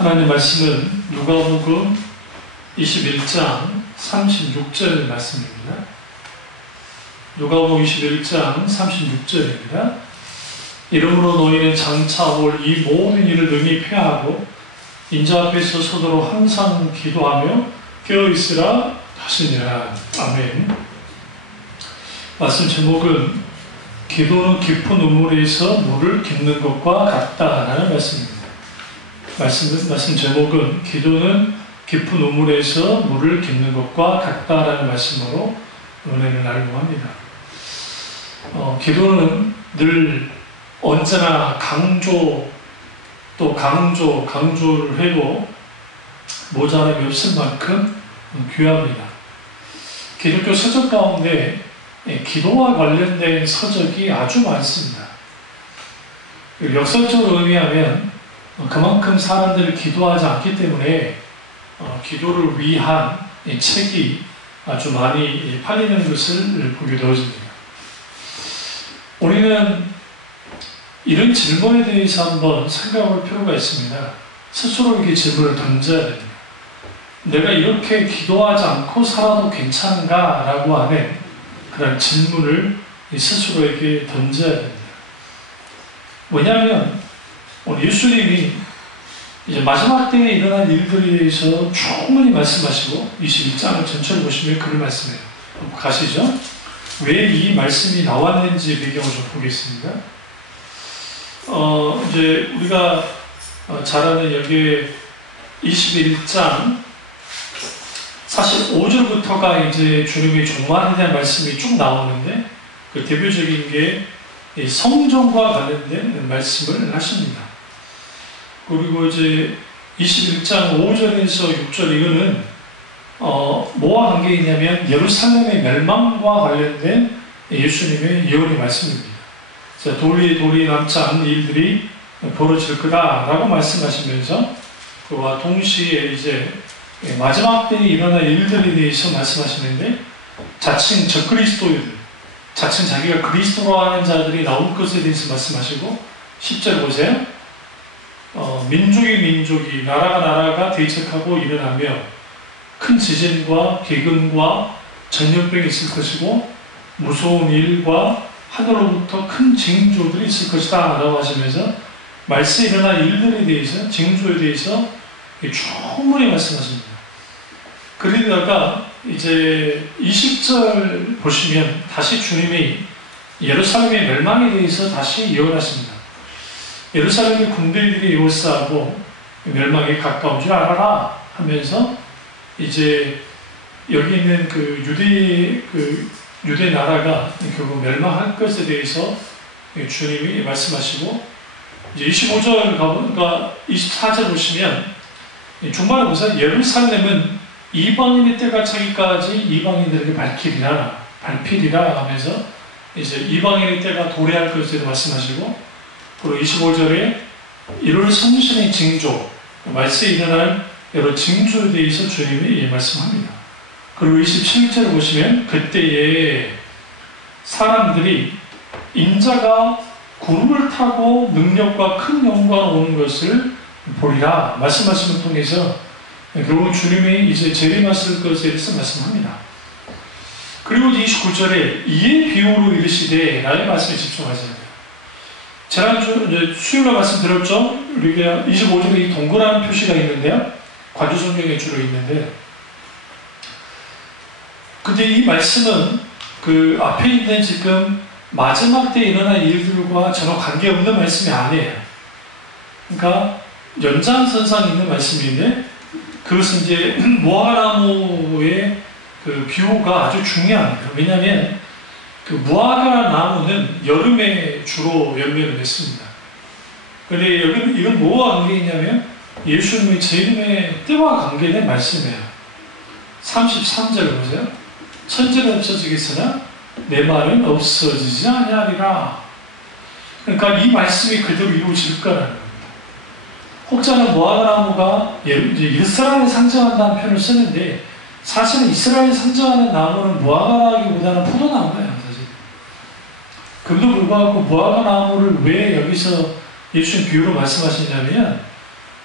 하나님의 말씀은 누가복음 21장 36절 말씀입니다. 누가복음 21장 36절입니다. 이러므로 너희는 장차 올 이 모든 일을 능히 폐하고 인자 앞에 서서도록 항상 기도하며 깨어있으라 하시니라. 아멘. 말씀 제목은 기도는 깊은 우물에서 물을 깃는 것과 같다라는 말씀입니다. 말씀 제목은 기도는 깊은 우물에서 물을 깃는 것과 같다라는 말씀으로 은혜를 나누고 합니다. 기도는 늘 언제나 강조를 해도 모자람이 없을 만큼 귀합니다. 기독교 서적 가운데 기도와 관련된 서적이 아주 많습니다. 역설적으로 의미하면 그만큼 사람들이 기도하지 않기 때문에 기도를 위한 책이 아주 많이 팔리는 것을 보게 되어집니다. 우리는 이런 질문에 대해서 한번 생각할 필요가 있습니다. 스스로 이렇게 질문을 던져야 됩니다. 내가 이렇게 기도하지 않고 살아도 괜찮은가? 라고 하는 그런 질문을 스스로에게 던져야 됩니다. 왜냐하면 오늘 예수님이 이제 마지막 때에 일어날 일들에 대해서 충분히 말씀하시고 21장을 전체를 보시면 그를 말씀해요. 가시죠. 왜 이 말씀이 나왔는지 배경을 좀 보겠습니다. 이제 우리가 잘 아는 여기 21장 사실 5절부터가 이제 주님의 종말에 대한 말씀이 쭉 나오는데 그 대표적인 게 성전과 관련된 말씀을 하십니다. 그리고 이제 21장 5절에서 6절 이거는 뭐와 관계 있냐면 예루살렘의 멸망과 관련된 예수님의 예언의 말씀입니다. 돌이 남지 않는 일들이 벌어질 거다라고 말씀하시면서 그와 동시에 이제 마지막 때에 일어날 일들에 대해서 말씀하시는데 자칭 적그리스도인들, 자칭 자기가 그리스도로 하는 자들이 나올 것에 대해서 말씀하시고 10절 보세요. 민족이 나라가 대적하고 일어나며 큰 지진과 기근과 전염병이 있을 것이고 무서운 일과 하늘로부터 큰 징조들이 있을 것이다 라고 하시면서 말세에 일어날 일들에 대해서 징조에 대해서 충분히 말씀하십니다. 그러다가 이제 20절 보시면 다시 주님이 예루살렘의 멸망에 대해서 다시 예언하십니다. 예루살렘의 군대들이 요사하고 멸망에 가까운 줄 알아라 하면서 이제 여기 있는 그 유대 나라가 결국 멸망할 것에 대해서 주님이 말씀하시고 이제 25절과 24절 보시면 중반에 보세요. 예루살렘은 이방인의 때가 차기까지 이방인들에게 밟히리라 하면서 이제 이방인의 때가 도래할 것에 말씀하시고 그리고 25절에 1월 성신의 징조, 말세에 일어날 여러 징조에 대해서 주님이 말씀합니다. 그리고 27절을 보시면 그때에 사람들이 인자가 구름을 타고 능력과 큰 영광 오는 것을 보리라 말씀하심을 통해서 결국 주님이 이제 재림하실 것에 대해서 말씀합니다. 그리고 29절에 이에 비유로 이르시되 라는 말씀에 집중하셔야 돼요. 지난주 수요일날 말씀드렸죠? 우리가 25절에 이 동그라미 표시가 있는데요. 관조 성경에 주로 있는데 근데 이 말씀은 그 앞에 있는 지금 마지막 때 일어날 일들과 전혀 관계없는 말씀이 아니에요. 그러니까 연장선상에 있는 말씀인데 그것은 이제 무화과나무의 그 비유가 아주 중요합니다. 왜냐하면 그 무화과 나무는 여름에 주로 열매를 맺습니다. 그런데 이건 뭐와 관계있냐면 예수님의 재림의 때와 관계된 말씀이에요. 33절 보세요. 천지는 없어지겠으나 내 말은 없어지지 아니하리라. 그러니까 이 말씀이 그대로 이루어질 거라는 겁니다. 혹자는 무화과나무가 이스라엘을 상징한다는 표현을 쓰는데 사실은 이스라엘을 상징하는 나무는 무화과라기보다는 포도나무예요. 사실. 그럼에도 불구하고 무화과나무를 왜 여기서 예수님 비유로 말씀하시냐면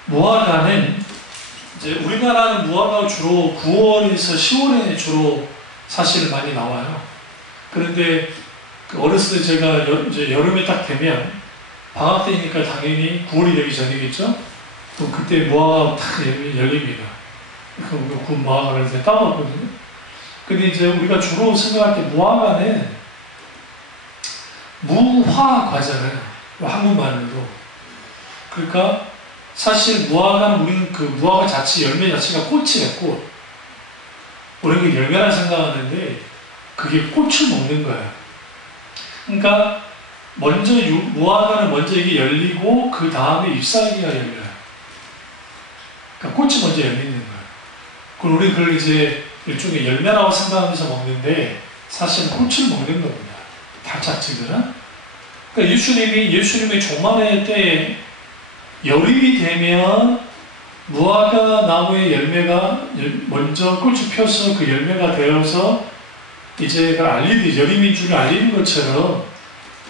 무화과는 이제 우리나라는 무화과가 주로 9월에서 10월에 주로 사실 많이 나와요. 그런데 그 어렸을 때 제가 이제 여름에 딱 되면 방학 때니까 당연히 9월이 되기 전이겠죠? 또 그때 무화과가 딱 열립니다. 그 무화과를 이제 따먹었거든요. 근데 이제 우리가 주로 생각할 때 무화과는 무화과잖아요. 한국말로도. 그러니까 사실 무화과는 우리는 그 무화과 자체, 열매 자체가 꽃이에요, 꽃. 우리는 그 열매라 생각하는데 그게 꽃을 먹는 거예요. 그러니까 먼저 무화과는 먼저 이게 열리고 그 다음에 잎사귀가 열려요. 그러니까 꽃이 먼저 열리는 거예요. 그럼 우리 그걸 이제 일종의 열매라고 생각하면서 먹는데 사실 꽃을 먹는 겁니다. 달짝지근한. 그러니까 예수님의 종말의 때에 여름이 되면 무화과 나무의 열매가 먼저 꽃이 펴서 그 열매가 되어서 이제 알리는 여름인 줄 알리는 것처럼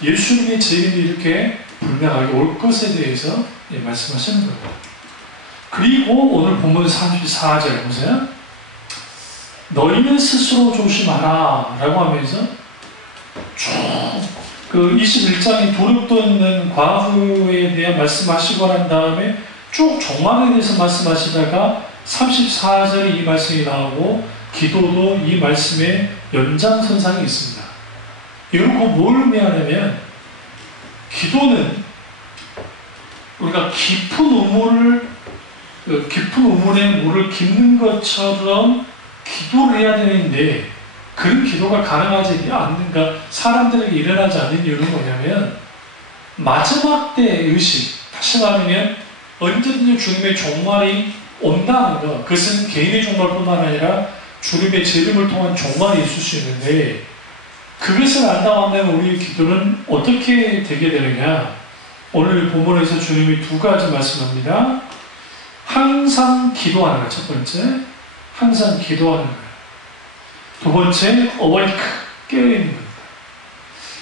예수님의 재림이 이렇게 분명하게 올 것에 대해서 말씀하시는 겁니다. 그리고 오늘 본문 34절 보세요. 너희는 스스로 조심하라 라고 하면서 쭉 그 21장에 도둑 돋는 과부에 대한 말씀하시고 난 다음에 쭉 종말에 대해서 말씀하시다가 34절에 이 말씀이 나오고 기도도 이 말씀의 연장선상이 있습니다. 이건 꼭 뭘 의미하냐면 기도는 우리가 깊은 우물에 물을 깃는 것처럼 기도를 해야 되는데 그런 기도가 가능하지 않는가, 사람들에게 일어나지 않는 이유는 뭐냐면 마지막 때의 의식, 다시 말하면 언제든지 주님의 종말이 온다는 것, 그것은 개인의 종말뿐만 아니라 주님의 재림을 통한 종말이 있을 수 있는데 그것을 안다고 한다면 우리의 기도는 어떻게 되게 되느냐. 오늘 본문에서 주님이 두 가지 말씀합니다. 항상 기도하는 것, 첫 번째 항상 기도하는 것, 두 번째 awake, 깨어있는 겁니다.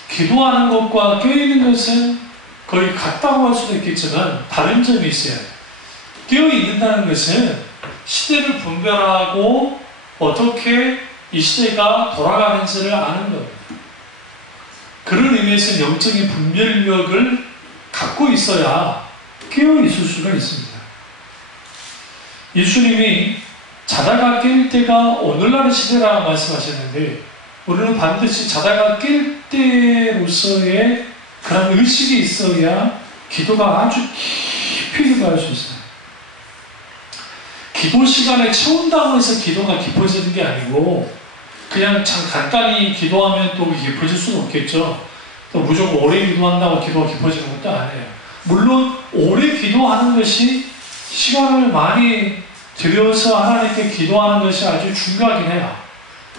기도하는 것과 깨어있는 것은 거의 같다고 할 수도 있겠지만 다른 점이 있어요. 깨어있는다는 것은 시대를 분별하고 어떻게 이 시대가 돌아가는지를 아는 겁니다. 그런 의미에서 영적인 분별력을 갖고 있어야 깨어있을 수가 있습니다. 예수님이 자다가 깰 때가 오늘날의 시대라고 말씀하셨는데 우리는 반드시 자다가 깰 때로서의 그런 의식이 있어야 기도가 아주 깊이 기도할 수 있어요. 기도 시간에 채운다고 해서 기도가 깊어지는 게 아니고 그냥 참 간단히 기도하면 또 깊어질 수는 없겠죠. 또 무조건 오래 기도한다고 기도가 깊어지는 것도 아니에요. 물론 오래 기도하는 것이 시간을 많이 들여서 하나님께 기도하는 것이 아주 중요하긴 해요.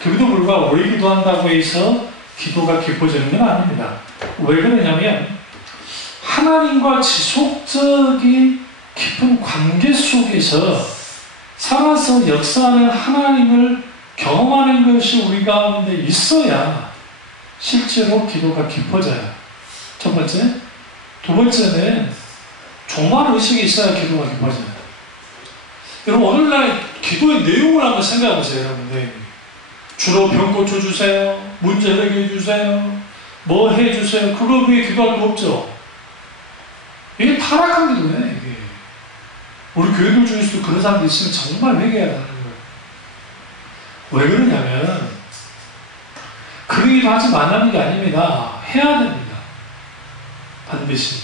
그래도 불구하고 오래 기도한다고 해서 기도가 깊어지는 건 아닙니다. 왜 그러냐면 하나님과 지속적인 깊은 관계 속에서 살아서 역사하는 하나님을 경험하는 것이 우리 가운데 있어야 실제로 기도가 깊어져요. 첫 번째. 두 번째는 종말의식이 있어야 기도가 깊어져요. 여러분 오늘날 기도의 내용을 한번 생각해 보세요. 여러분들 주로 병 고쳐주세요, 문제 해결해 주세요, 뭐 해주세요. 그거 위에 기도할 거 없죠. 이게 타락한 기도네. 이게 우리 교회들 중에서도 그런 사람들 있으면 정말 회개해야 하는 거예요. 왜 그러냐면 그런 기도 하지 말라는 게 아닙니다. 해야 됩니다. 반드시.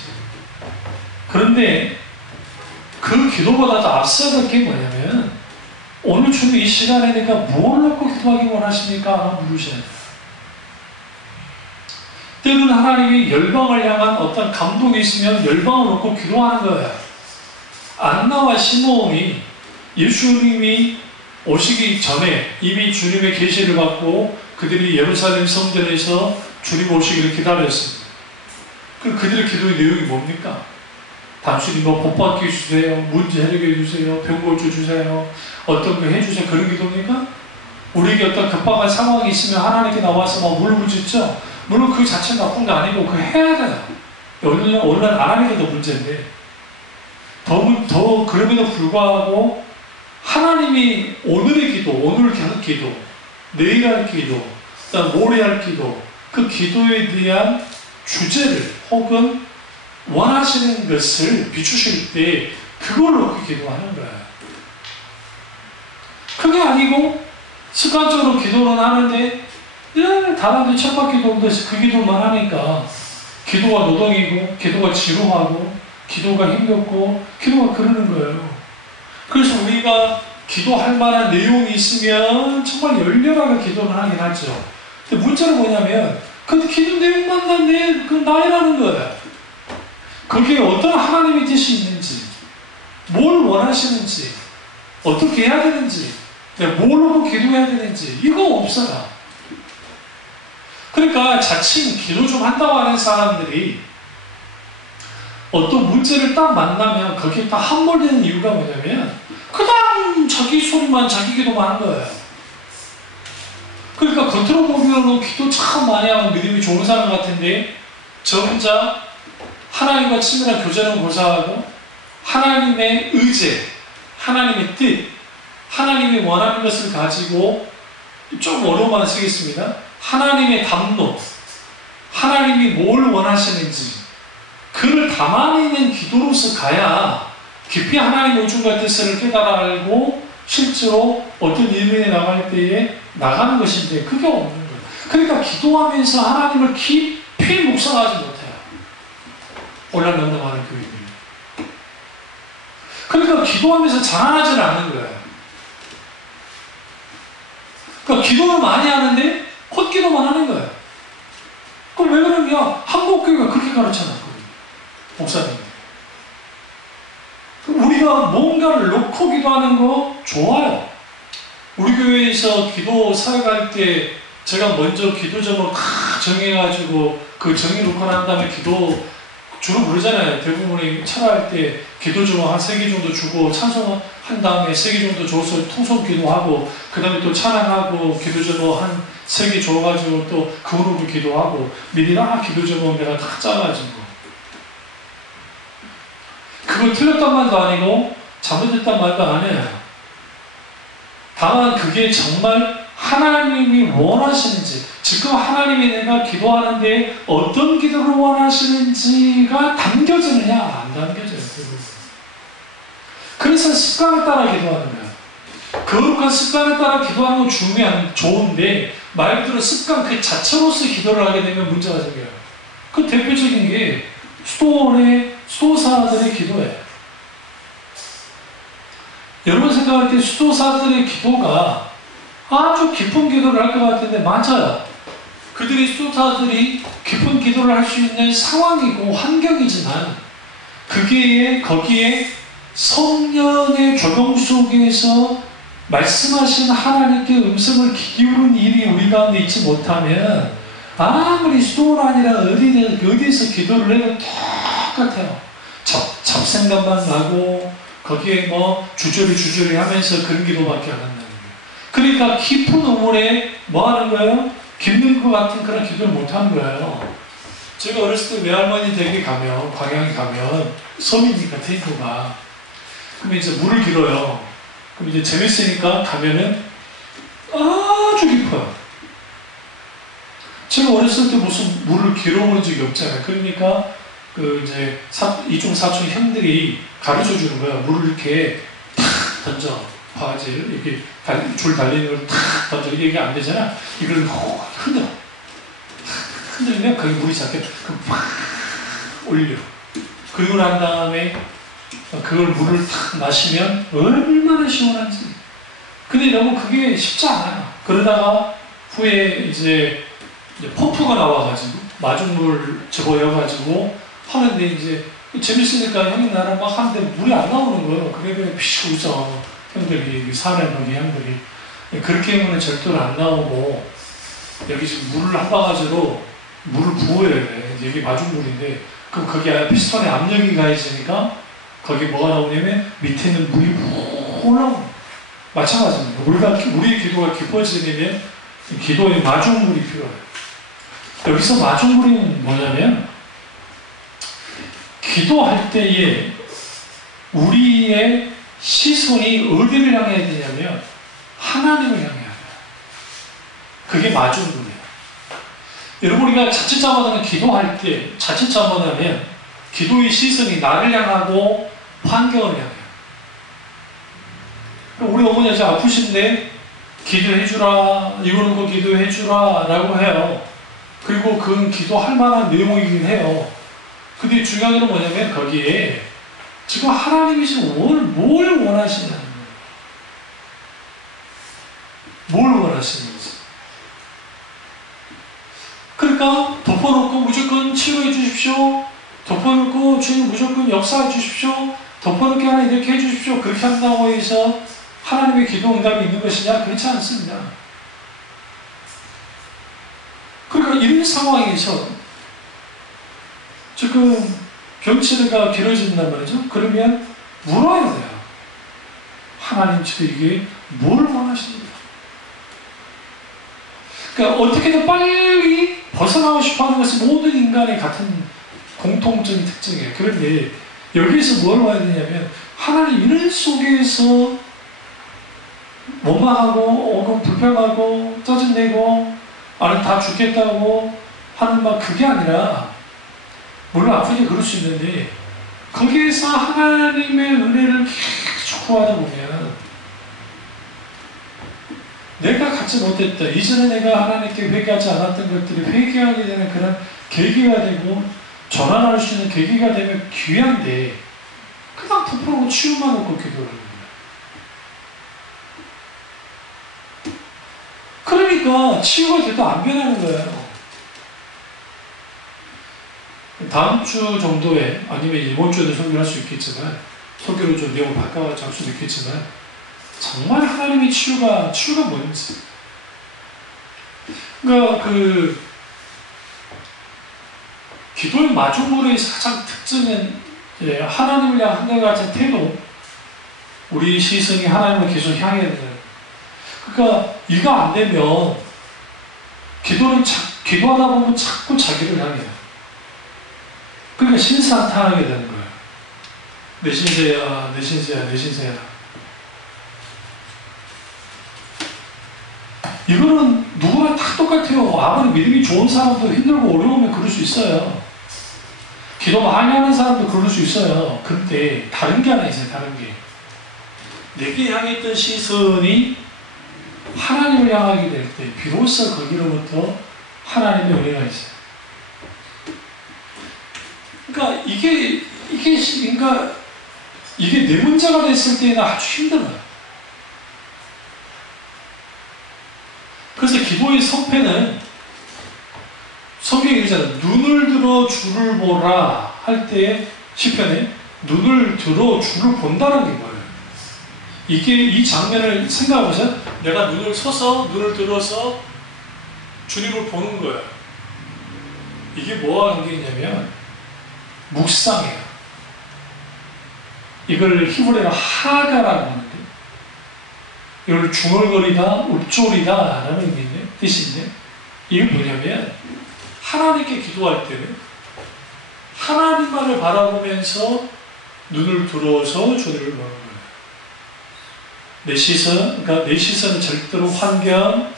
그런데 그 기도보다도 앞서야 될 게 뭐냐면 오늘 주님 이 시간에 내가 뭘 놓고 기도하기 원하십니까? 라고 물으셔야 돼요. 때로는 하나님이 열방을 향한 어떤 감동이 있으면 열방을 놓고 기도하는 거예요. 안나와 시므온이 예수님이 오시기 전에 이미 주님의 계시를 받고 그들이 예루살렘 성전에서 주님 오시기를 기다렸습니다. 그들의 기도의 내용이 뭡니까? 단순히 뭐 복받게 주세요, 문제 해결해 주세요, 병 고쳐 주세요, 어떤 거 해주세요, 그런 기도입니까? 우리에게 어떤 급박한 상황이 있으면 하나님께 나와서 막 울부짖죠. 물론 그 자체는 나쁜 게 아니고 그거 해야 돼요. 오늘날 안 하는 게 더 문제인데 더 그럼에도 불구하고 하나님이 오늘의 기도, 오늘 할 기도, 내일 할 기도, 그다음 모레 할 기도, 그 기도에 대한 주제를 혹은 원하시는 것을 비추실 때 그걸 놓고 기도하는 거예요. 그게 아니고 습관적으로 기도는 하는데 다른데 척박 기도도 그 기도만 하니까 기도가 노동이고 기도가 지루하고 기도가 힘겹고 기도가 그러는 거예요. 그래서 우리가 기도할 만한 내용이 있으면 정말 열렬하게 기도를 하긴 하죠. 근데 문제는 뭐냐면 그 기도 내용만 그 나이라는 거예요. 거기에 어떤 하나님의 뜻이 있는지, 뭘 원하시는지, 어떻게 해야 되는지, 내가 뭘 놓고 기도해야 되는지 이거 없어요. 그러니까 자칭 기도 좀 한다고 하는 사람들이 어떤 문제를 딱 만나면 거기에 딱 함몰되는 이유가 뭐냐면 그냥 자기 소리만 자기 기도만 하는 거예요. 그러니까 겉으로 보기로는 기도 참 많이 하고 믿음이 좋은 사람 같은데 저 혼자 하나님과 친밀한 교제는 고사하고 하나님의 의제, 하나님의 뜻, 하나님이 원하는 것을 가지고 좀 어려운 말을 쓰겠습니다. 하나님의 담로, 하나님이 뭘 원하시는지 그를 담아내는 기도로서 가야 깊이 하나님의 의중과 뜻을 깨달아 알고 실제로 어떤 일에 나갈 때에 나가는 것인데 그게 없는 거예요. 그러니까 기도하면서 하나님을 깊이 묵상하지 못해요. 올라간다고 하는 교회들이. 그러니까 기도하면서 자라나지는 않는 거예요. 그러니까 기도를 많이 하는데 헛기도만 하는 거예요. 그럼 왜 그러냐? 한국교회가 그렇게 가르쳐놨거든요. 목사님. 우리가 뭔가를 놓고 기도하는 거 좋아요. 우리 교회에서 기도 사역할 때 제가 먼저 기도 제목 정해가지고 그 정해 놓고 난 다음에 기도 주로 부르잖아요. 대부분이 찬양할 때 기도 제목 한 3개 정도 주고 찬송 한 다음에 3개 정도 줘서 통성 기도하고 그 다음에 또 찬양하고 기도 제목 한 3개 줘가지고 또 그 후로 기도하고 미리 기도 제목 내가 다 짜가지고 그걸 틀렸단 말도 아니고 잘못했단 말도 아니에요. 다만 그게 정말 하나님이 원하시는지 지금 하나님이 내가 기도하는데 어떤 기도를 원하시는지가 담겨지느냐 안 담겨져요. 그래서 습관을 따라 기도하는 거예요. 거룩한 습관을 따라 기도하는 건 좋은데 말 그대로 습관 그 자체로서 기도를 하게 되면 문제가 생겨요. 그 대표적인 게 수도사들의 기도예요. 여러분 생각할 때 수도사들의 기도가 아주 깊은 기도를 할 것 같은데 맞아요. 그들이 수도사들이 깊은 기도를 할 수 있는 상황이고 환경이지만 거기에 성령의 조명 속에서 말씀하신 하나님께 음성을 기울인 일이 우리 가운데 있지 못하면 아무리 수도가 아니라 어디에서 기도를 해도 똑같아요. 잡생각만 나고 거기에 주저리 하면서 그런 기도밖에 안 한다는 거예요. 그러니까 깊은 우물에 뭐 하는 거예요? 깊는 것 같은 그런 기도를 못 하는 거예요. 제가 어렸을 때 외할머니 댁에 가면, 광양에 가면 섬이니까 테이크가 그럼 이제 물을 길어요. 그럼 이제 재밌으니까 가면은 아주 깊어요. 제가 어렸을 때 무슨 물을 길어본 적이 없잖아요. 그러니까 이제 이중 사촌 형들이 가르쳐 주는 거예요. 물을 이렇게 탁 던져. 바가지를 이렇게 줄 달리는 걸 탁 던져. 이게 안 되잖아. 이걸 흔들어. 흔들면 거기 물이 잡혀. 그럼 팍 올려. 그리고 난 다음에 그걸 물을 탁 마시면 얼마나 시원한지. 근데 너무 그게 쉽지 않아요. 그러다가 후에 이제 펌프가 나와가지고 마중물 집어여가지고 하는데 이제 재밌으니까 형이 나랑 막 하는데 물이 안 나오는 거예요. 그래 그냥 피식 웃어. 형들이 사내분이 형들이 그렇게 하면 절대로 안 나오고 여기 지금 물을 한 바가지로 물을 부어야 돼. 이게 마중물인데 그럼 거기 피스톤에 압력이 가해지니까 거기 뭐가 나오냐면 밑에는 물이 올라오고 마찬가지입니다. 우리의 기도가 깊어지려면 기도에 마중물이 필요해요. 여기서 마중물이 뭐냐면 기도할 때에 우리의 시선이 어디를 향해야 되냐면 하나님을 향해야 돼요. 그게 마중물이에요. 여러분, 우리가 자칫 잘못하면 기도할 때 자칫 잘못하면 기도의 시선이 나를 향하고 환경을 향해요. 우리 어머니 아직 아프신데 기도해주라, 이거 놓고 기도해주라 라고 해요. 그리고 그건 기도할 만한 내용이긴 해요. 근데 중요한 건 뭐냐면 거기에 지금 하나님이 지금 뭘 원하시냐는 거예요. 뭘 원하시는지. 그러니까 덮어놓고 무조건 치료해 주십시오. 덮어놓고 주님 무조건 역사해 주십시오. 덮어놓게 하나 이렇게 해 주십시오. 그렇게 한다고 해서 하나님의 기도 응답이 있는 것이냐? 그렇지 않습니다. 그러니까 이런 상황에서 지금 병치료가 길어진단 말이죠. 그러면 물어야 돼요. 하나님 지금 이게 뭘 원하십니까? 그러니까 어떻게든 빨리 벗어나고 싶어하는 것이 모든 인간의 같은 공통적인 특징이에요. 그런데 여기서 뭘 와야 되냐면 하나님 이런 속에서 원망하고 오금 불평하고 짜증내고 나는 다 죽겠다고 하는 막 그게 아니라, 물론 아프게 그럴 수 있는데 거기에서 하나님의 은혜를 계속 구하다 보면 내가 갖지 못했다, 이전에 내가 하나님께 회개하지 않았던 것들이 회개하게 되는 그런 계기가 되고 전환할 수 있는 계기가 되면 귀한데 그냥 덮어놓고 치유만 놓고 기도를 합니다. 그러니까 치유가 돼도 안 변하는 거예요. 다음 주 정도에, 아니면 이번 주에도 설교를 할 수 있겠지만, 설교로 좀 내용을 바꿔서 할 수도 있겠지만, 정말 하나님의 치유가 뭔지. 그러니까 기도의 마중물의 가장 특징은 하나님을 향한 한결 같은 태도, 우리 시선이 하나님을 계속 향해야 되는. 그러니까 이거 안 되면 기도하다 보면 자꾸 자기를 향해요. 그러니까 신사탄하게 되는 거예요. 내 신세야, 내 신세야, 내 신세야. 이거는 누구나 다 똑같아요. 아무리 믿음이 좋은 사람도 힘들고 어려우면 그럴 수 있어요. 기도 많이 하는 사람도 그럴 수 있어요. 근데 다른 게 하나 있어요. 다른 게. 내게 향했던 시선이 하나님을 향하게 될 때 비로소 거기로부터 하나님의 은혜가 있어요. 그러니까 이게 내 문제가 됐을 때는 아주 힘들어요. 그래서 기도의 성패는 성경에 얘기하잖아요. 눈을 들어 주를 보라 할 때 시편에 눈을 들어 주를 본다는 게 뭐예요? 이 장면을 생각해보세요. 내가 눈을 들어서 주님을 보는 거예요. 이게 뭐와 관계냐면 묵상이에요. 이걸 히브리어로 하가라고 하는데, 이걸 중얼거리다, 읊조리다 라는 뜻인데, 이게 뭐냐면 하나님께 기도할 때는 하나님만을 바라보면서 눈을 들어서 주님을 보는 거예요. 내 시선은 절대로 환경,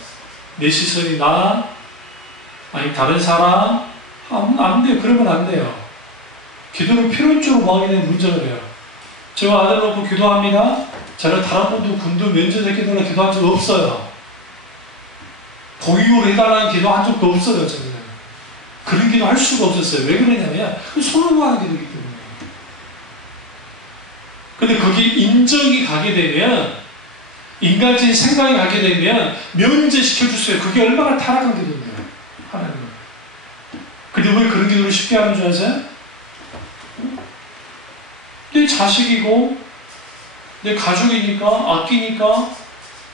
내 시선이 나, 아니 다른 사람, 안 돼요. 그러면 안 돼요. 기도를 필연적으로 뭐 하게 되면 문제가 돼요. 제가 아들 놓고 기도합니다. 저는 다른 분도 군도 면제자 기도나 기도한 적 없어요. 보육을 해달라는 기도 한 적도 없어요. 저는 그런 기도 할 수가 없었어요. 왜 그러냐면 손으로 하는 기도이기 때문에. 근데 거기 인정이 가게 되면, 인간적인 생각이 가게 되면 면제시켜주세요. 그게 얼마나 타락한 기도인데요. 하나님은. 근데 왜 그런 기도를 쉽게 하는 줄 아세요? 내 자식이고 내 가족이니까 아끼니까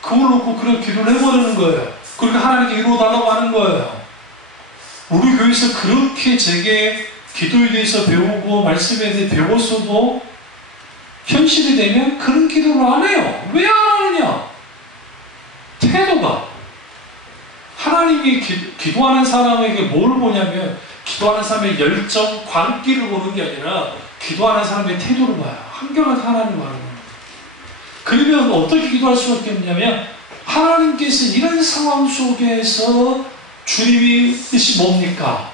그걸 놓고 그런 기도를 해버리는 거예요. 그러니까 하나님께 이루어달라고 하는 거예요. 우리 교회에서 그렇게 제게 기도에 대해서 배우고 말씀에 대해 배웠어도 현실이 되면 그런 기도를 안 해요. 왜 안 하느냐? 태도가. 하나님이 기도하는 사람에게 뭘 보냐면, 기도하는 사람의 열정, 광기를 보는 게 아니라 기도하는 사람의 태도를 봐요. 한결같은 하나님을 바라보는. 그러면 어떻게 기도할 수가 있겠냐면 하나님께서 이런 상황 속에서 주님의 뜻이 뭡니까?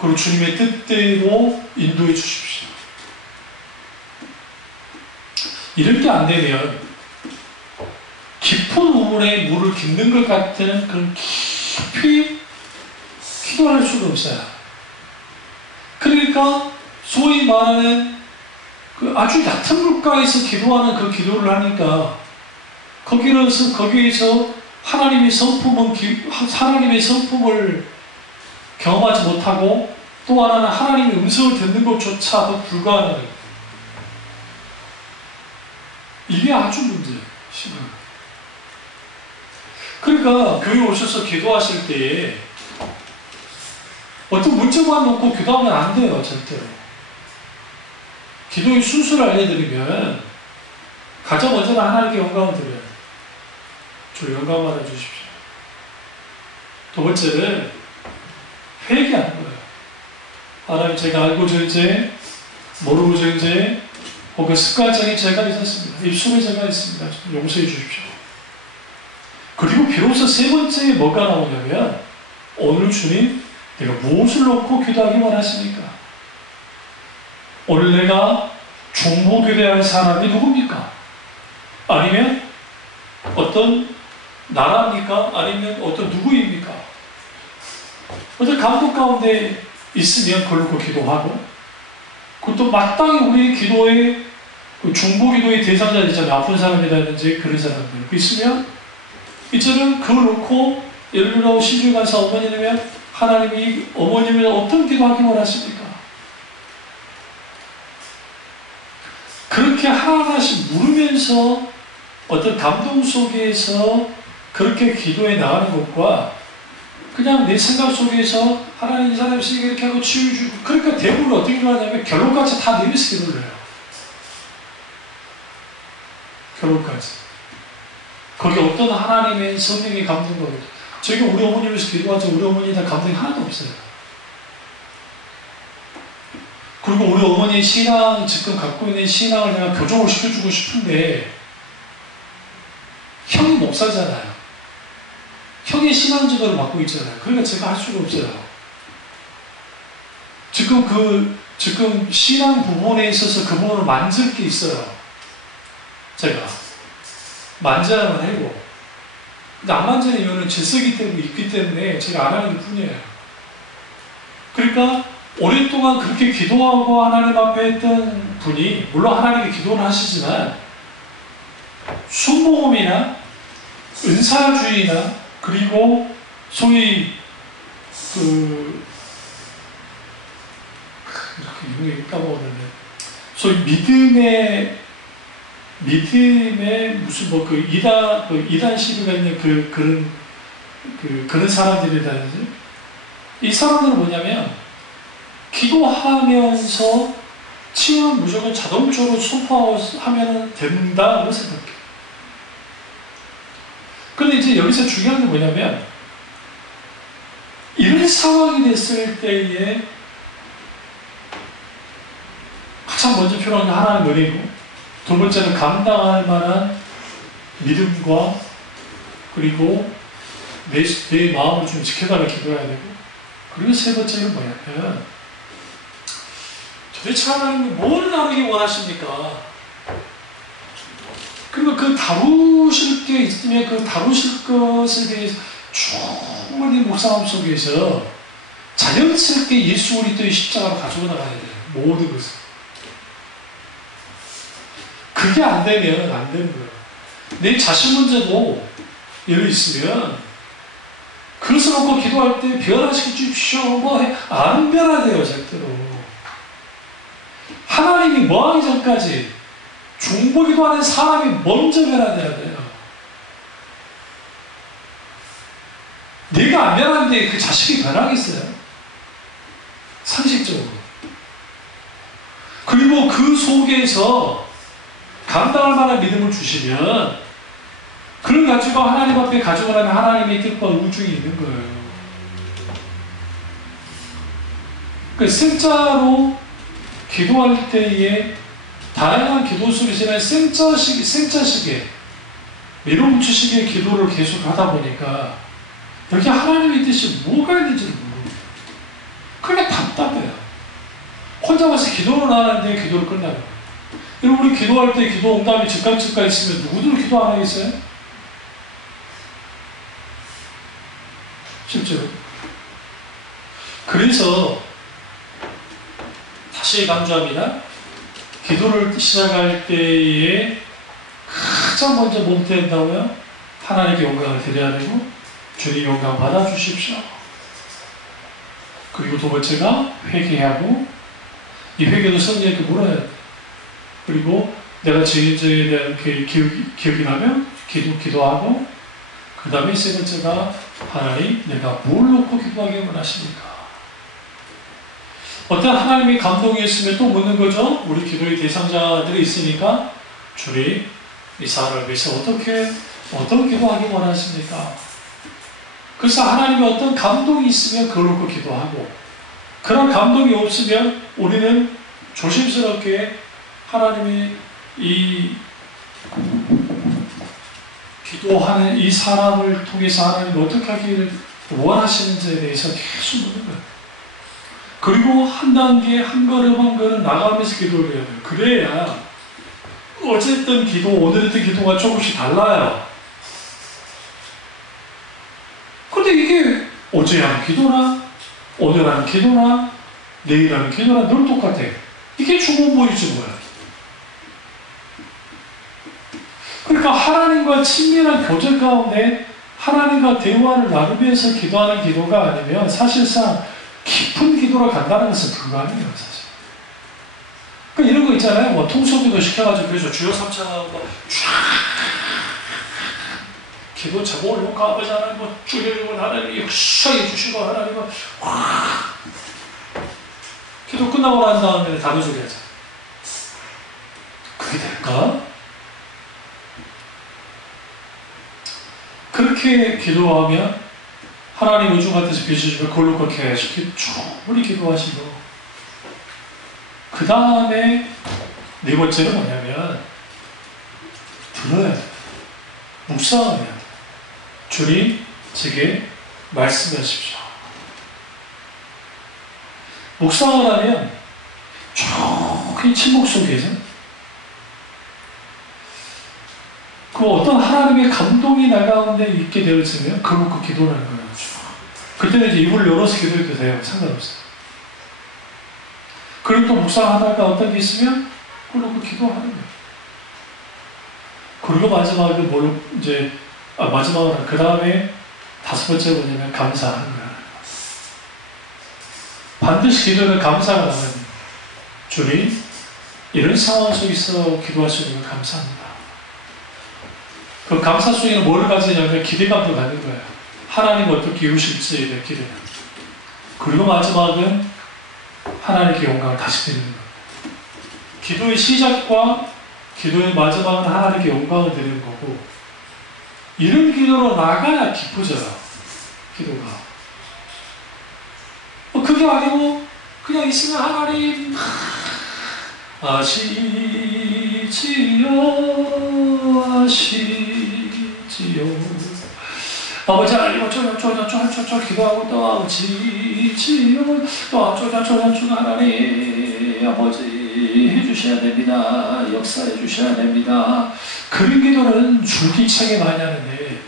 그리고 주님의 뜻대로 인도해 주십시오. 이렇게 안 되면 깊은 우물에 물을 깃는 것 같은 그런 깊이 기도할 수가 없어요. 그러니까 소위 말하는 그 아주 얕은 물가에서 기도하는 그 기도를 하니까 거기에서 하나님의 성품을 경험하지 못하고 또 하나는 하나님의 음성을 듣는 것조차도 불가하는 거예요. 이게 아주 문제예요. 그러니까 교회 오셔서 기도하실 때에 어떤 문제만 놓고 기도하면 안 돼요. 절대로. 기도의 순서를 알려드리면 가장 먼저는 하나님께 영광을 드려요. 저 영광 받아주십시오. 두 번째는 회개하는 거예요. 하나님, 제가 알고저 죄, 모르고저 죄, 혹은 습관적인 죄가 있었습니다. 입술의 죄가 있습니다. 좀 용서해 주십시오. 그리고 비로소 세 번째에 뭐가 나오냐면 오늘 주님, 내가 무엇을 놓고 기도하기 원하십니까? 오늘 내가 중보기도할 사람이 누굽니까? 아니면 어떤 나라입니까? 아니면 어떤 누구입니까? 어떤 감독 가운데 있으면 그걸 놓고 기도하고, 그것도 마땅히 우리의 기도의 중보기도의 대상자 있잖아요. 아픈 사람이라든지 그런 사람들 있으면 이제는 그걸 놓고 예를 들어 신주간사 어머니라면 하나님이 어머님을 어떤 기도하기 원하십니까? 그렇게 하나하나씩 물으면서 어떤 감동 속에서 그렇게 기도해 나가는 것과 그냥 내 생각 속에서 하나님 이 사람이 이렇게 하고 치유주고, 그러니까 대부분 어떻게 하냐면 결론까지 다 내면서 기도를 해요. 결론까지. 거기 어떤 하나님의 성령의 감동도 없어요. 저희가 우리 어머님에서 기도하죠. 우리 어머니에 대한 감동이 하나도 없어요. 그리고 우리 어머니의 신앙, 지금 갖고 있는 신앙을 내가 교정을 시켜주고 싶은데 형이 목사잖아요. 형의 신앙 지도를 맡고 있잖아요. 그러니까 제가 할 수가 없어요. 지금 신앙 부분에 있어서 그 부분을 만질 게 있어요. 제가 만져야만 하고, 근데 안 만지는 이유는 질서기 때문에 있기 때문에 제가 안 하는 것 뿐이에요. 그러니까 오랫동안 그렇게 기도하고 하나님 앞에 했던 분이, 물론 하나님께 기도를 하시지만 순복음이나 은사주의나 그리고 소위 이렇게 유명히 까먹었는데, 소위 믿음의 무슨 이단 시비가 있는 그런 사람들이라든지, 이 사람들은 뭐냐면 기도하면서 치유는 무조건 자동적으로 소파하면 된다고 생각해요. 근데 이제 여기서 중요한 게 뭐냐면, 이런 상황이 됐을 때에 가장 먼저 필요한 게 하나는 은혜고, 두 번째는 감당할 만한 믿음과, 그리고 내 마음을 좀 지켜달라 기도해야 되고, 그리고 세 번째는 뭐냐면, 도대체 하나님이 뭘 나누기 원하십니까? 그리고 그 다루실 게 있으면 그 다루실 것에 대해서 충분히 묵상함 속에서 자연스럽게 예수 그리스도의 십자가로 가지고 나가야 돼요. 모든 것을. 그게 안 되면 안 되는 거예요. 내 자신 문제도 예를 있으면 그것을 놓고 기도할 때 변화시켜 주십시오. 안 변화돼요, 절대로. 하나님이 뭐하기 전까지 중보기도하는 사람이 먼저 변화돼야 돼요. 내가 안 변하는데 그 자식이 변하겠어요? 상식적으로. 그리고 그 속에서 감당할 만한 믿음을 주시면 그걸 가지고 하나님 앞에 가지고 나면 하나님의 뜻과 우중이 있는 거예요. 그러니까 진짜로 기도할 때에 다양한 기도 소리지만 생짜식의 밀어붙이식의 기도를 계속 하다 보니까 여기 하나님의 뜻이 뭐가 있는지를 모르고 그게 답답해요. 혼자 와서 기도를 하는데 기도를 끝나요. 여러분, 우리 기도할 때 기도 응답이 즉각 있으면 누구들 기도 안 하겠어요? 실제로. 그래서 다시 강조합니다. 기도를 시작할 때에 가장 먼저 뭡니까 된다고요? 하나님께 영광을 드려야 되고 주님 영광 받아주십시오. 그리고 두 번째가 회개하고 이 회개도 성령에게 물어야 돼. 그리고 내가 죄에 대한 기억이 나면 기도하고 그 다음에 세 번째가 하나님 내가 뭘 놓고 기도하기 원하십니까? 어떤 하나님의 감동이 있으면 또 묻는 거죠. 우리 기도의 대상자들이 있으니까 주님 이 사람을 위해서 어떤 기도하기 원하십니까? 그래서 하나님의 어떤 감동이 있으면 그걸 놓고 기도하고 그런 감동이 없으면 우리는 조심스럽게 하나님이 이 기도하는 이 사람을 통해서 하나님이 어떻게 하기를 원하시는지에 대해서 계속 묻는 거예요. 그리고 한 단계 한 걸음 나가면서 기도를 해야 돼요. 그래야 어쨌든 오늘 했던 기도가 조금씩 달라요. 근데 이게 어제 하는 기도나 오늘 하는 기도나 내일 하는 기도나 늘 똑같아. 이게 좋은 보이지 뭐야. 그러니까 하나님과 친밀한 교제 가운데 하나님과 대화를 나누면서 기도하는 기도가 아니면 사실상 깊은 기도로 간다는 것은 불가능해요, 사실. 그러니까 이런 거 있잖아요. 뭐 통성기도 시켜가지고 그래서 주여 삼창하고 쫙 기도 제목을 놓고 아버지 하나님 뭐 주여주고 하나님이 역사해 주시고 하나님은 기도 끝나고 난 다음에 다른 소리 하자. 그게 될까? 그렇게 기도하면 하나님 의중 같아서 비춰주면 그걸로 그렇게 충분히 기도하시고 그 다음에 네 번째는 뭐냐면 들어야 돼. 묵상을 해야 돼. 주님 제게 말씀하십시오. 묵상을 하면 조금 침묵 속에서 그 어떤 하나님의 감동이 나 가운데 있게 되어지면 그걸 기도를 하는 거예요. 그때는 이제 입을 열어서 기도해도 돼요. 상관없어요. 그리고 또 묵상하다가 어떤 게 있으면 그걸로 기도하는 거예요. 그리고 마지막으로 마지막으로 그 다음에 다섯 번째 뭐냐면 감사하는 거예요. 반드시 기도는 감사가 나와야 돼요. 주님 이런 상황 속에서 기도하시는 걸 감사합니다. 그 감사 속에는 뭘 가지냐면 기대감도 갖는 거예요. 하나님 어떻게 이루실지에 대한 기대. 그리고 마지막은 하나님께 영광을 다시 드리는 거예요. 기도의 시작과 기도의 마지막은 하나님께 영광을 드리는 거고 이런 기도로 나가야 깊어져요. 기도가. 그게 아니고 그냥 있으면 하나님 아시지요 아버지 하나님 어쩌 기도하고 또 아시지요 또 어쩌 하나님 아버지 해주셔야 됩니다. 역사해 주셔야 됩니다. 그런 기도는 줄기차게 많이 하는데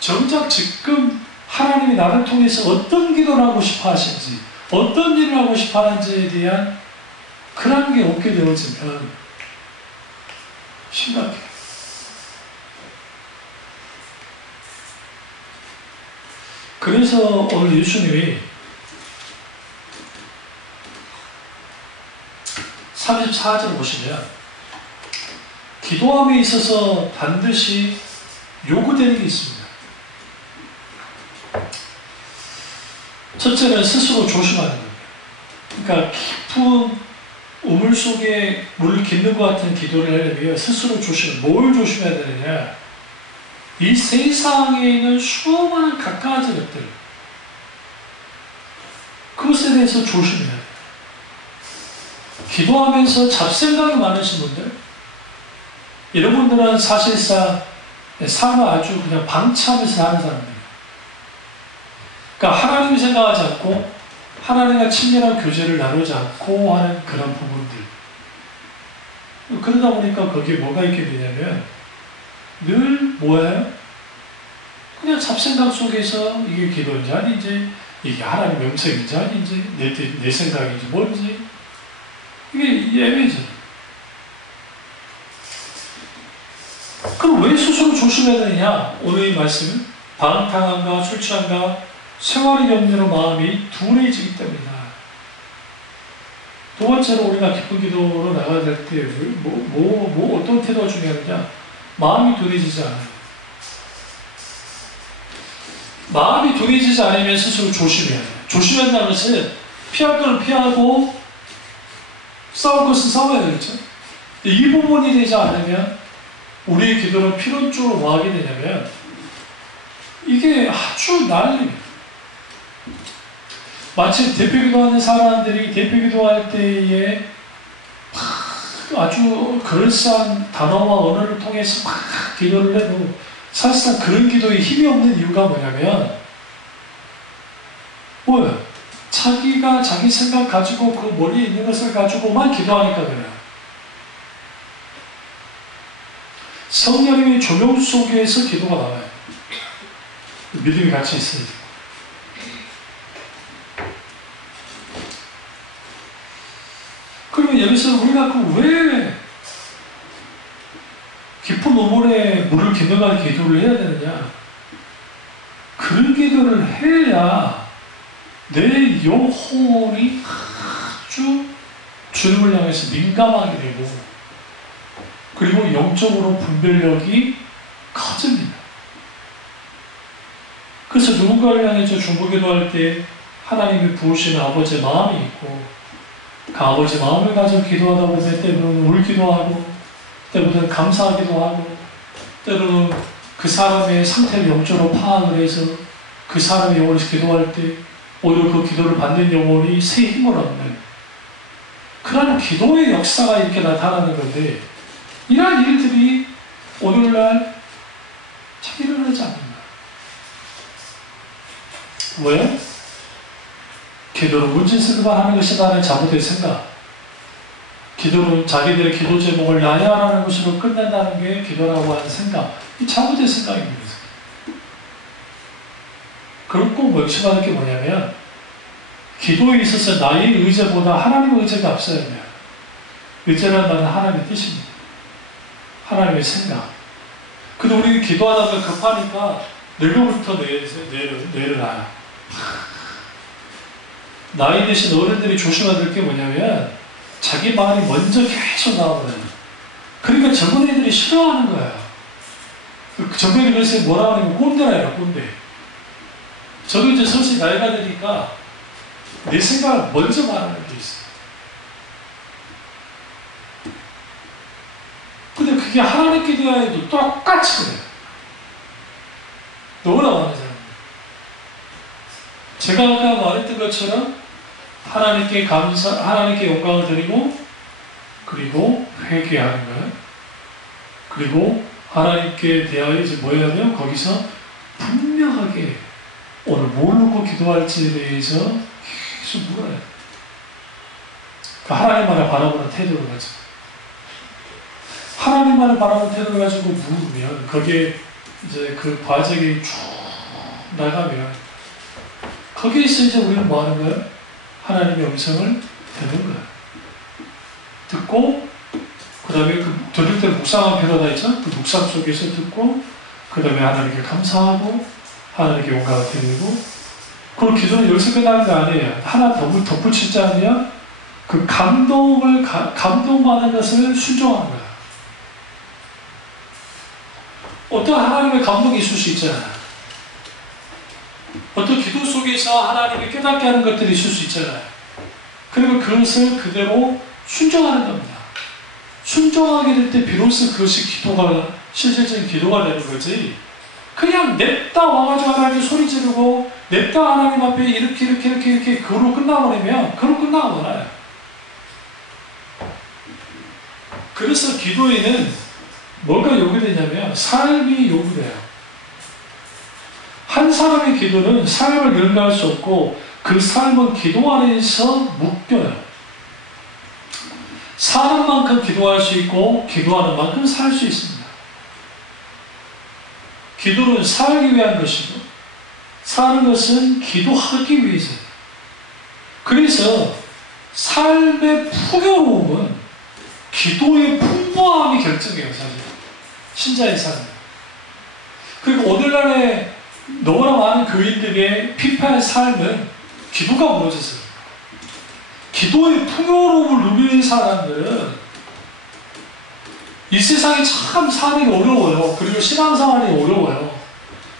정작 지금 하나님이 나를 통해서 어떤 기도를 하고 싶어 하시는지 어떤 일을 하고 싶어 하는지에 대한 그런 게 없게 되어지면 심각해. 그래서 오늘 예수님이 34절을 보시면 기도함에 있어서 반드시 요구되는 게 있습니다. 첫째는 스스로 조심하는 거예요. 그러니까 깊은 우물 속에 물을 깃는 것 같은 기도를 하려면 스스로 뭘 조심해야 되느냐? 이 세상에 있는 수많은 각가지 것들 그것에 대해서 조심해야 돼요. 기도하면서 잡생각이 많으신 분들, 이런 분들은 사실상 삶을 아주 그냥 방치하면서 사는 사람들이에요. 그러니까 하나님을 생각하지 않고 하나님과 친밀한 교제를 나누지 않고 하는 그런 부분들. 그러다 보니까 거기에 뭐가 있게 되냐면 늘 뭐예요? 그냥 잡생각 속에서 이게 기도인지 아닌지, 이게 하나님의 음성인지 아닌지, 내 생각인지 뭔지, 이게 예외죠. 그럼 왜 스스로 조심해야 되느냐? 오늘 이 말씀은 방탕함과 술 취함과 생활의 염려로 마음이 둔해지기 때문이다. 두 번째로 우리가 기쁜 기도로 나가야 될 때 어떤 태도가 중요하느냐? 마음이 둔해지지 않아요. 마음이 둔해지지 않으면 스스로 조심해야 돼요. 조심한다는 것은 피할 것은 피하고 싸울 것은 싸워야 되겠죠. 이 부분이 되지 않으면 우리의 기도는 필연적으로 뭐 하게 되냐면 이게 아주 난립니다. 마치 대표기도하는 사람들이 대표기도할 때에 아주 그럴싸한 단어와 언어를 통해서 막 기도를 해도 사실상 그런 기도에 힘이 없는 이유가 뭐냐면 뭐예요? 자기가 자기 생각 가지고 그 머리에 있는 것을 가지고만 기도하니까 그래요. 성령님의 조명 속에서 기도가 나와요. 믿음이 같이 있어야 돼요. 그러면 여기서 우리가 왜 깊은 우물에 물을 기도하는 기도를 해야 되느냐? 그런 기도를 해야 내 영혼이 아주 주님을 향해서 민감하게 되고, 그리고 영적으로 분별력이 커집니다. 그래서 누군가를 향해서 중보기도할 때 하나님이 부으시는 아버지의 마음이 있고, 그 아버지의 마음을 가지고 기도하다 보면 때로는 울기도 하고, 때로는 감사하기도 하고, 때로는 그 사람의 상태를 영적으로 파악을 해서 그 사람의 영혼을 기도할 때 오히려 그 기도를 받는 영혼이 새 힘을 얻는 그런 기도의 역사가 이렇게 나타나는 건데, 이러한 일들이 오늘날 잘 일어나지 않는다. 왜? 기도를 문진스크만 하는 것이라는 잘못된 생각, 기도를 자기들의 기도 제목을 나열하는 것으로 끝낸다는 게 기도라고 하는 생각, 이 잘못된 생각입니다. 그걸 꼭 명심하는 게 뭐냐면 기도에 있어서 나의 의제보다 하나님의 의제가 앞서야 돼요. 의제라는 말은 하나님의 뜻입니다. 하나님의 생각. 근데 우리 기도하다 보면 급하니까 늙어부터 뇌를 놔요. 나이 드신 어른들이 조심해야 될 게 뭐냐면 자기 말이 먼저 계속 나오거든요. 그러니까 젊은 애들이 싫어하는 거예요. 젊은 애들이 그래서 뭐라 하냐면 꼰대라요, 꼰대. 저도 이제 서서히 나이가 드니까 내 생각을 먼저 말하는 게 있어요. 근데 그게 하나님께 대하여도 똑같이 그래요. 너무나 많은 사람들. 제가 아까 말했던 것처럼 하나님께 하나님께 영광을 드리고, 그리고 회개하는 거예요. 그리고 하나님께 대하여 이제 뭐 해야 돼요? 거기서 분명하게 오늘 뭘 놓고 기도할지에 대해서 계속 물어요. 그러니까 하나님만을 바라보는 태도를 가지고, 하나님만을 바라보는 태도를 가지고 물으면 거기에 이제 그 과정이 쭉 나가면 거기에서 이제 우리는 뭐 하는 거예요? 하나님의 음성을 듣는 거예요. 듣고, 그 다음에 그 들을 때 묵상한 필요가 있죠? 그 묵상 속에서 듣고, 그 다음에 하나님께 감사하고, 하나님께 영광을 드리고, 그걸 기도는 여기서 끝나는 거 아니에요. 하나 덧붙일 자 아니야? 그 감동받는 것을 순종하는 거예요. 어떤 하나님의 감동이 있을 수 있잖아요. 어떤 기도 속에서 하나님이 깨닫게 하는 것들이 있을 수 있잖아요. 그리고 그것을 그대로 순종하는 겁니다. 순종하게 될 때 비로소 그것이 기도가, 실질적인 기도가 되는 거지, 그냥 냅다 와가지고 하나님께 소리 지르고 냅다 하나님 앞에 이렇게 그로 끝나버리면 그로 끝나고 말아요. 그래서 기도에는 뭐가 요구되냐면 삶이 요구돼요. 한 사람의 기도는 삶을 능가할 수 없고 그 삶은 기도 안에서 묶여요. 사는 만큼 기도할 수 있고 기도하는 만큼 살 수 있습니다. 기도는 살기 위한 것이고 사는 것은 기도하기 위해서예요. 그래서 삶의 풍요로움은 기도의 풍부함이 결정해요, 사실. 신자의 삶. 그리고 오늘날의 너무나 많은 교인들의 피폐한 삶은 기도가 무너졌어요. 기도의 풍요로움을 누리는 사람들은 이 세상이 참 사는 게 어려워요. 그리고 신앙생활이 어려워요.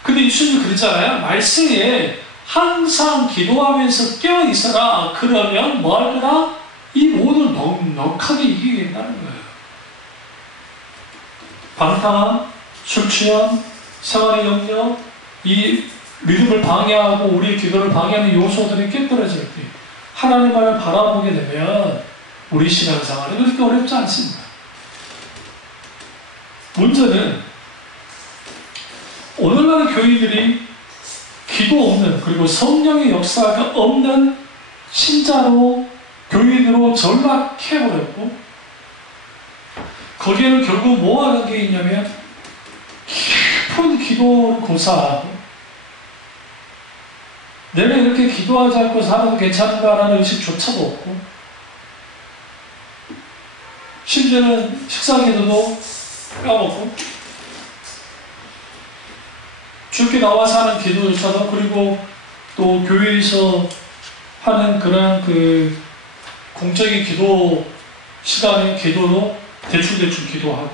근데 예수님이 그랬잖아요. 말씀에 항상 기도하면서 깨어있어라. 그러면 뭐 할 거다? 이 모든 넉넉하게 이기겠다는 거예요. 방탕함, 술 취함, 생활의 영역, 이 믿음을 방해하고 우리의 기도를 방해하는 요소들이 깨떨어질 때 하나님을 바라보게 되면 우리 신앙생활은 그렇게 어렵지 않습니다. 문제는 오늘날 교인들이 기도 없는 그리고 성령의 역사가 없는 신자로 교인으로 전락해버렸고 거기에는 결국 뭐가 하는 게 있냐면 깊은 기도를 고사하고 내가 이렇게 기도하지 않고 살아도 괜찮은가라는 의식조차도 없고 심지어는 식사기도도 까먹고 주께 나와서 하는 기도조차도 그리고 또 교회에서 하는 그런 그 공적인 기도 시간의 기도도 대충 기도하고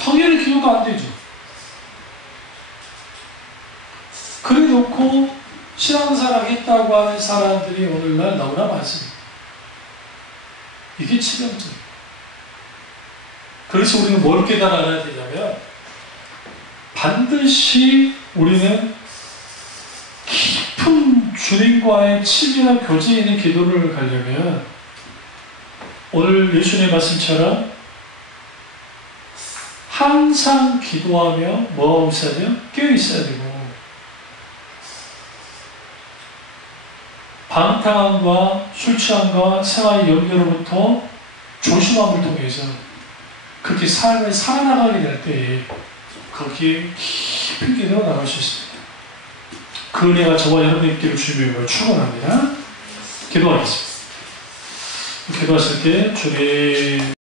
당연히 기도가 안 되죠. 그래 놓고 신앙생활 했다고 하는 사람들이 오늘날 너무나 많습니다. 이게 치명적이에요. 그래서 우리는 뭘 깨달아야 되냐면 반드시 우리는 깊은 주님과의 친밀한 교제에 있는 기도를 가려면 오늘 예수님의 말씀처럼 항상 기도하며 뭐하고 있어야 돼요? 깨어있어야 되고 방탕함과 술취함과 생활의 연결로부터 조심함을 통해서 그렇게 삶을 살아나가게 될 때에 거기에 깊은 기도로 나갈 수 있습니다. 그 은혜가 저와 여러분의 있기를 주님의 축원합니다. 기도하겠습니다. 기도하실 때 주님